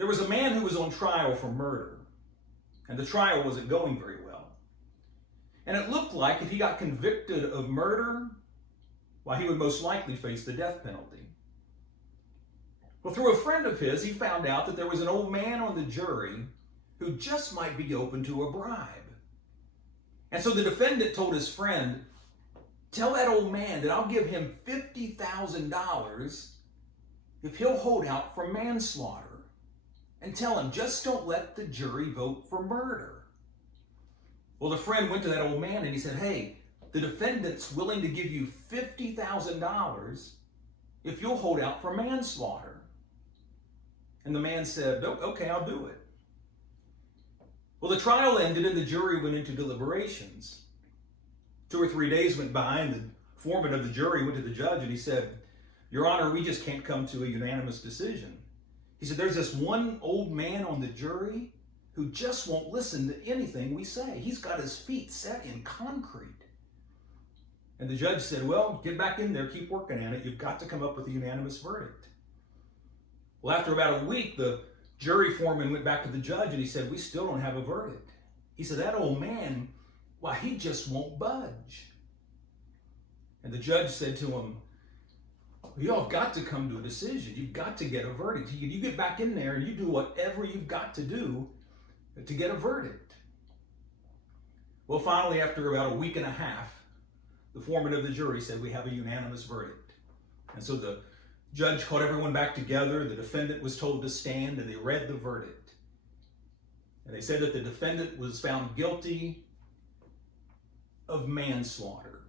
There was a man who was on trial for murder, and the trial wasn't going very well. And it looked like if he got convicted of murder, well, he would most likely face the death penalty. Well, through a friend of his, he found out that there was an old man on the jury who just might be open to a bribe. And so the defendant told his friend, "Tell that old man that I'll give him $50,000 if he'll hold out for manslaughter. And tell him, just don't let the jury vote for murder." Well, the friend went to that old man and he said, "Hey, the defendant's willing to give you $50,000 if you'll hold out for manslaughter." And the man said, "Oh, okay, I'll do it." Well, the trial ended and the jury went into deliberations. 2 or 3 days went by and the foreman of the jury went to the judge and he said, "Your Honor, we just can't come to a unanimous decision." He said, "There's this one old man on the jury who just won't listen to anything we say. He's got his feet set in concrete." And the judge said, "Well, get back in there, keep working at it. You've got to come up with a unanimous verdict." Well, after about a week, the jury foreman went back to the judge and he said, "We still don't have a verdict." He said, "That old man, why, he just won't budge." And the judge said to him, "Y'all have got to come to a decision. You've got to get a verdict. You get back in there and you do whatever you've got to do to get a verdict." Well, finally, after about a week and a half, the foreman of the jury said, "We have a unanimous verdict." And so the judge called everyone back together. The defendant was told to stand and they read the verdict. And they said that the defendant was found guilty of manslaughter.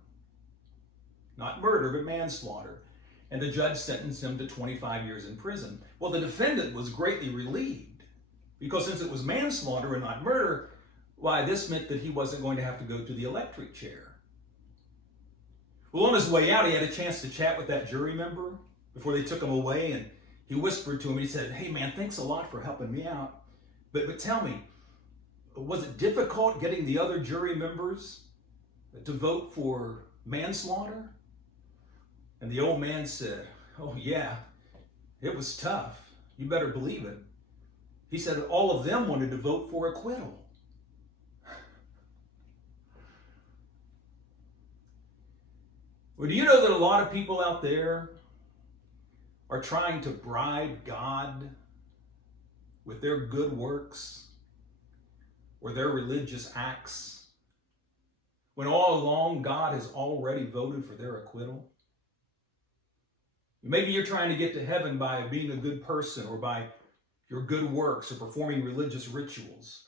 Not murder, but manslaughter. And the judge sentenced him to 25 years in prison. Well, the defendant was greatly relieved because since it was manslaughter and not murder, why, this meant that he wasn't going to have to go to the electric chair. Well, on his way out, he had a chance to chat with that jury member before they took him away, and he whispered to him, he said, "Hey man, thanks a lot for helping me out. But tell me, was it difficult getting the other jury members to vote for manslaughter?" And the old man said, "Oh yeah, it was tough. You better believe it." He said all of them wanted to vote for acquittal. Well, do you know that a lot of people out there are trying to bribe God with their good works or their religious acts, when all along God has already voted for their acquittal? Maybe you're trying to get to heaven by being a good person or by your good works or performing religious rituals.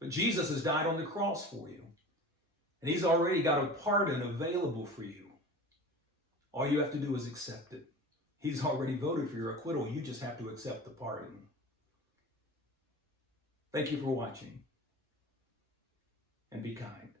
But Jesus has died on the cross for you, and he's already got a pardon available for you. All you have to do is accept it. He's already voted for your acquittal. You just have to accept the pardon. Thank you for watching, and be kind.